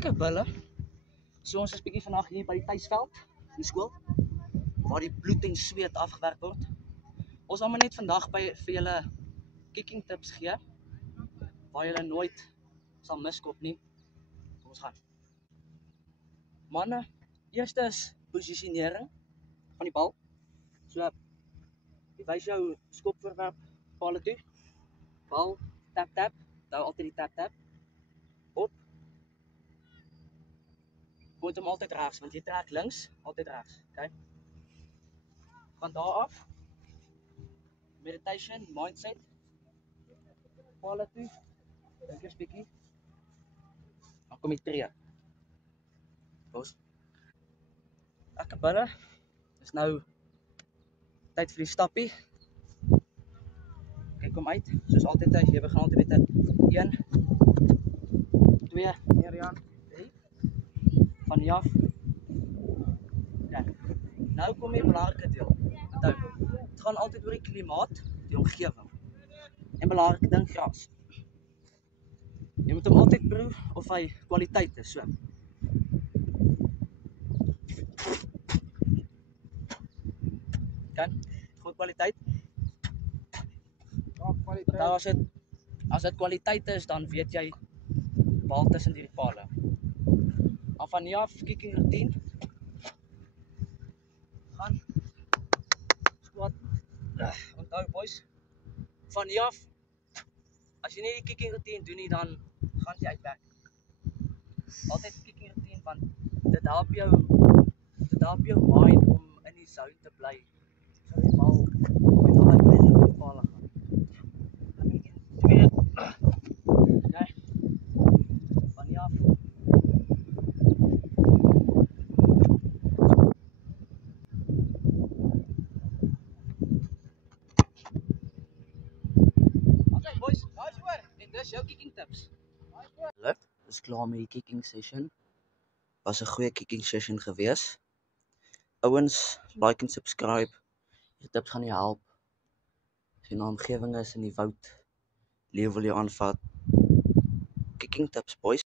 Lekker bulle. So ons is bietjie vandag hier by die tuisveld, die skool, waar die bloed en sweet afgewerk word. Ons gaan maar net vandag vir julle kicking tips gee, waar julle nooit sal miskop nie. Kom ons gaan. Manne, eerste is posisionering van die bal. So, jy wys jou skopvoorwerp palle toe. Bal, tap tap, hou altyd die tap tap. Op. Gooi hom altyd regs, want jy trek links, altyd regs, okay? Van daar af, meditation, mindset, palle toe, dink eers bietjie, dan kom jy tree. Bos. Lekker bulle, is nou tyd vir die stappie. Kyk hom uit, soos altyd, jy begin altyd met 'n 1, 2, 3, van hier af. Ja. Nou kom die belangrike deel. Nou, het gaan altyd oor die klimaat, die omgewing. En belangrike ding, gras. Jy moet hom altyd proe of hy kwaliteit is, so. Kan, goed kwaliteit. Nou as dit kwaliteit is, dan weet jy bal tussen die pale. Dan van hier af, kicking routine. Gaan. Squat. Onthou boys. Van hier af, as jy nie die kicking routine doen nie, dan gaan jy uitwerk. Altyd kicking routine, want dit help jou mind om in die zone te bly. So die bal met al die pressure op die pale gaan. Dan moet jy 2. Okay. Van hier af. Okay boys, nice hoor. En dis jou kicking tips. Hallo, is klaar met die kicking session. Was 'n goeie kicking session gewees. Ouens, like en subscribe. Die tips gaan jou help. As jy na omgewing is in die woud, lewe wil jy aanvat. Kicking tips boys.